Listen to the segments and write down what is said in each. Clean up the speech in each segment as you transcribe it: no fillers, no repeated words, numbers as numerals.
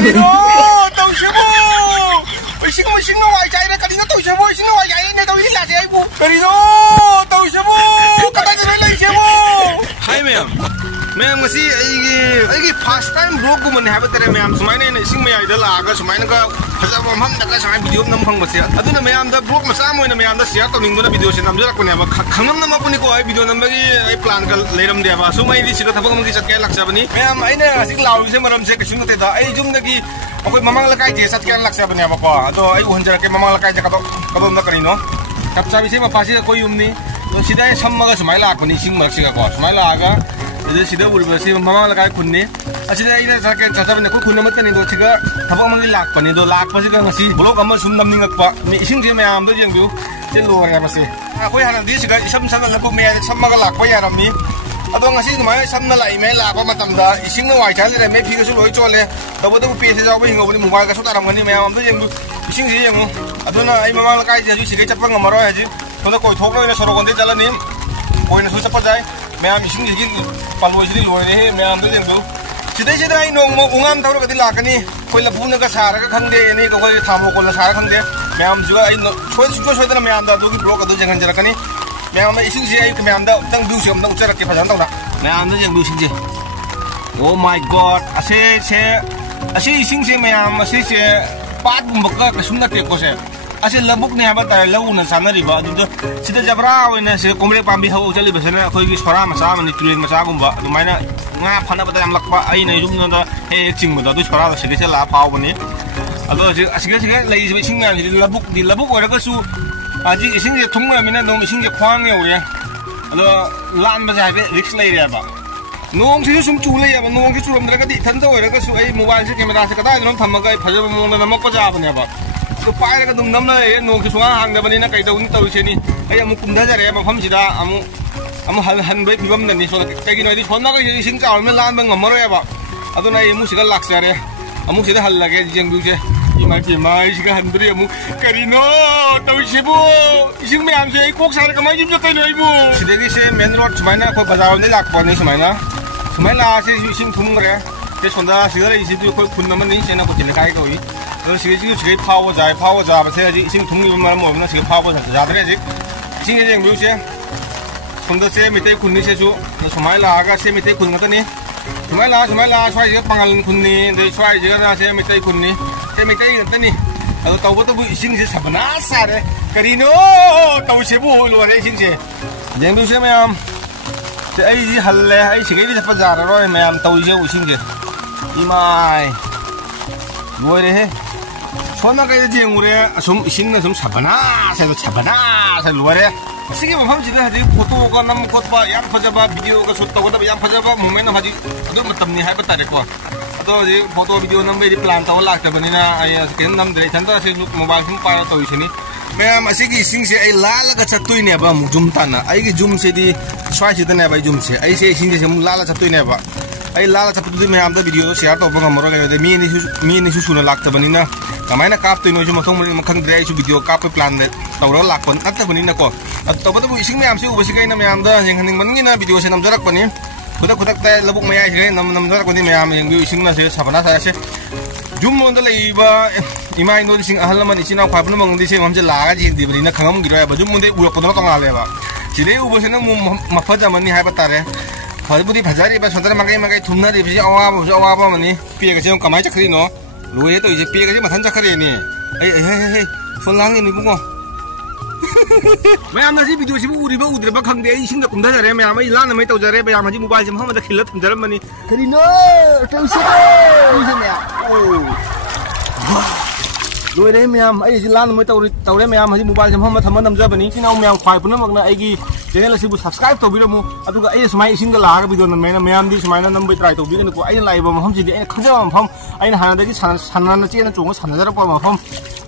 करीनो तौसेबो इसिंग नवाई चाइरा करीनो तौसेबो इसिंग नवाई चाइने तौई लासे आइबो करीनो तौसेबो कता दे लैसेबो hi ma'am ngasi ai first time vlog ko man have tare ma'am sumaina ne ising mai da la ga sumaina ka phajaba mam da ka sai video nam phang base aduna ma'am da vlog ma sa moina ma'am da share to ning do video se nam jara ko ne ma khangam nam apuni ko ai video nam gi ai plan ka leiram de ba su mai ri sida thapak am gi chat ka laksa bani ma'am ai ne asik law se maram se kasing te da ai jum da gi akoi mamang la kai je sat ka laksa bani ba ko ado ai hunjar ke mamang la kai je ka do da karino kap sa bi se ma pasi ko yum ni to sida ai samma ga sumai la ko ni sing mar se ko sumai la ga इधर सीधा बुरी बसी ममांग लगा खुन्ने असीदा इधर जाके चाचा बने खुन्ने मत कनी दो चिगा थबक मंगी लाख पनी दो लाख पसी का ngasi ब्लॉक अमर सुन नमनिंगक मी इसिंग जे मैम दो जेंबिउ जे लोरे बसी अखोय हाना दि सिगा इसम संग लबु मे सम्मगा लाख प यारमी अदो ngasi दुमाय समना लाई मे लाख प मतम दा इसिंग न वाइ चाले मे फिगा सु लोय चोले तबो दो पे से जाव हिंगो बनि मोबाइल का सुता रमगनी मैम दो जेंबिउ इसिंग जे यंगु अदोना आई ममांग लगा जे सिगे चपा ngमरो हाजि तोदा कोइ थोक लोय सरो गंदे चलनी कोइ न सु चपा जाय मैम इसिंग जी पालोजरी लोरे मैम दो जेंबु सिदे सिदे आई नोंग उंगाम थावर गदि लाकनी कोइ लबुन का सारा का खंगदे एनी को कोइ थामो को सारा खंगदे मैम जुगा आई सोदना मैम दा दोगी ब्लॉक अदो जेंगन जरकनी मैम इसिंग जी आई मैम दा तंग दु से हमदा उचरक के फजन तौना मैम दो जेंबु सिंग जे ओ माय गॉड असे इसिंग से मैम असे से पाट बुमका कसुम नते को से असे लबुक ने हबा ताय लउना सानरिबा अदु सिदा जबरा ओइना से कोमरे पाम्बी हौ चली बसना अखोइगी सोरा मसा मनि तुरेन मसा गुम्बा दुमाइना nga phana bada yam lakpa ai nei rum na he ching bada du chora se se la paw bani ado asiga lei se sing na labuk ora ka su aji ising je thung na mina dom ising je khwang ye we ado lan ba jai be risk lei re ba nong se sum chu lei ba nong ki chu ram dra ka di than do ora ka su ai mobile se camera se kada nom tham ga phajaba mo na namak pa ja bani ba तो पाए का दुम नमना ये नों की सुहा Hong दबनी ना कई तो उन तो इसे नी अये अमु कुंदा जा रहे मफम सिदा अमु हन बे पिबम ननी सो कई की नोई छोना का ये सिंग चावल में लान बंग मरो या बा अदो ना ये मु सिगा लाख जा रहे अमु सिदा हल लगे जिंग दुसे ये माई सिगा हन दरी अमु करीनो तो इसेबो इसिंग में हमसे कोक सारे कमाई जिम जतई नोई बु सिदे की से मेन रोड समाइना को बाजार ने लाख पने समाइना समाइला से इसिंग थुम रे ते सोंदा सिगा इसे तो कोई खुन नमन नहीं सेना को तिले काय कोई तो सिगे फाव जा बसे अजी इसिंग थुंगी मरम ओबना सिगे फाव जादरे जी इसिंग जेंग बिउसे सोंदा से मिते खुन्नी से सु समाय लागा से मिते खुन गतनी समाय ला स्वाइ जे पंगल खुन्नी दे स्वाइ जे ना से मिते खुन्नी से मिते गतनी अदो तौबो तो इसिंग से सबना सारे करीनो तौसेबो लोरे इसिंग से जेंग बिउसे मैम से आई जी हल्ले आई सिगे भी सप जा रो मैम तौजे इसिंग से इमाय लोरे हे सोना का जेंगुरे असुम इसिंग ना सुम छबना से लोरे सिगे मफम जिदा हजि फोटो का नम कोतबा याम फजबा वीडियो का शूट तगदा याम फजबा मोमेंट हजि अदु मतमनि हाय बतारे को अदो हजि फोटो वीडियो नम बेदि प्लान तव लाक्तबनिना आय स्कैन नम दे थंता से मोबाइल सुम पार तो इसिनी मैम असिगी इसिंग से आई लाल का चतुइने बा जुम ताना आई की जुम से दी स्वाइ सिदने बा जुम से आई से इसिंग से लाल चतुइने बा आई लाल चतुइ मैम दा वीडियो शेयर तो बगमरो गए मी नि सुना लाक्तबनिना कमायना काप तो नोजु मथों मखंग द्रे आइसु वीडियो काप प्लान दे तौरा लाखपन नत्तबनिना को तबदबु इसिंग मैम से उबसि गैना मैम दा जेंहनिंग मनगिना वीडियो से नमजरकपनि खुदक ता लबुक मयाइ से नमजरकपनि मैम जेंगु इसिंग ना से सबना सा से जुम मोन दा लैबा इमाइ नो इसिंग अहल मन इसिना खाबन मंगदि से हमजे लागा जी दिबरिना खंगम गिरा बा जुम मोन दे उरकदो तंगा लेबा सिदे उबसि न मफजमनि हाय बतारे फजबुदी फजारी बा सोदर मगाई थुमना रि बिजि अवाबा मनि पेगा जे कमाय चखरि नो लोए तो इजे पेगा जे मथन चखरि नि ए सोलांग नि बुंगो मैम जी वीडियो सिबु उद्रिबा खंगदे इसिंग कुमदा जरे मैम आई लान मै तौजरे मैम जी मोबाइल से हम खिल थमजरमनि करिनो तौसिबे उजे मैम ओ लोरे मैम आई जी लान मै तौरे मैम जी मोबाइल से हम थम नमजबनि सिनाउ मैम खाइ पुनमकना आइगी चैनल सिबु सब्सक्राइब तौबिरमु अदुगा आई सुमाय इसिंग लागा वीडियो नमेना मैम दी सुमायना नंबर ट्राई तौबिगन को आई लाइबा मफम सिदि आई खंजा मफम आई हानदगी सानना चेना चोंग सानजरप मफम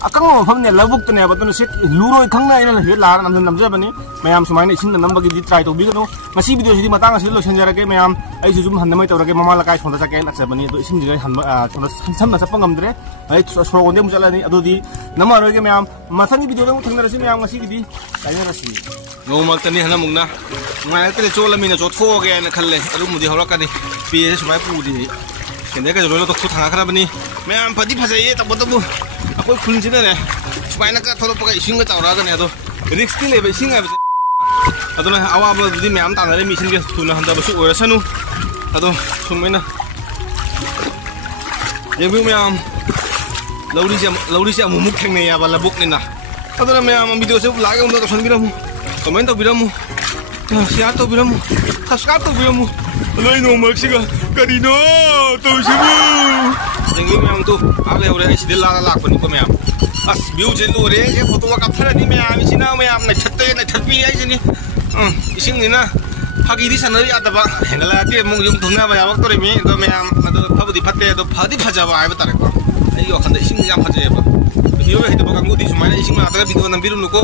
अकंग मफम ने लबुक ने बतन से लुरोय खंगना आई हे लार नमजबनि मैम सुमायना इसिंग नंबरगी दी ट्राई तौबिगनो मसी वीडियो सिदि मतंग असि लोसनजरके मैम आई जुम हनमै तौरके ममा लकाय सोंदा चके लक्सबनि अदु इसिंग जिगा हन सोंदा समना चप ngमद्रे आई सोरगोंदे मुचलानि अदुदी नमरोगे मैम मथंगी वीडियो दं थंगरसि मैम ngasi gidi कायनरसि नोमक्तनि हनमुंगना मायकते चोलमिना चोथोगे न खल्ले अरुमुदी हरकनि पे सुमाय पुदी 근데 그 로로 또 당하라더니 매am 바디 파자에 딱보다부 아고 군지네 스파이나가 토로빠가 이신거 짜오라더네도 릭스티 레벨 싱아버 아도나 아와버디 매am 당나래 미신게 투나 한다버수 오여서누 아도 숨매나 예부 매am 라우리시 아무묵 탱네야 발라복네나 아도나 매am 비디오세 라게 온다 손비라무 코멘트 비라무 시야 또 비라무 subscribe 또 비라무 lấy nó mới xí cái đi nó tôi sẽ mua những cái mèo tu áo leo đấy chỉ để la la quần của mèo biểu trên lúa đấy cái photo cặp thật đi mèo mình xin nào mèo này thật tê này thật bi ấy chứ đi cái xin này na hagi đi sang nơi ada ba hẹn là tiệm mong dùng thùng nào vậy bác tôi mi tôi mèo tôi phá body phát tê tôi phá đi phá vào ai bắt được cái cái khăn đấy xin làm phá chơi ba video này tôi bác ngu đi xem máy này xin mà tôi video nằm video nó có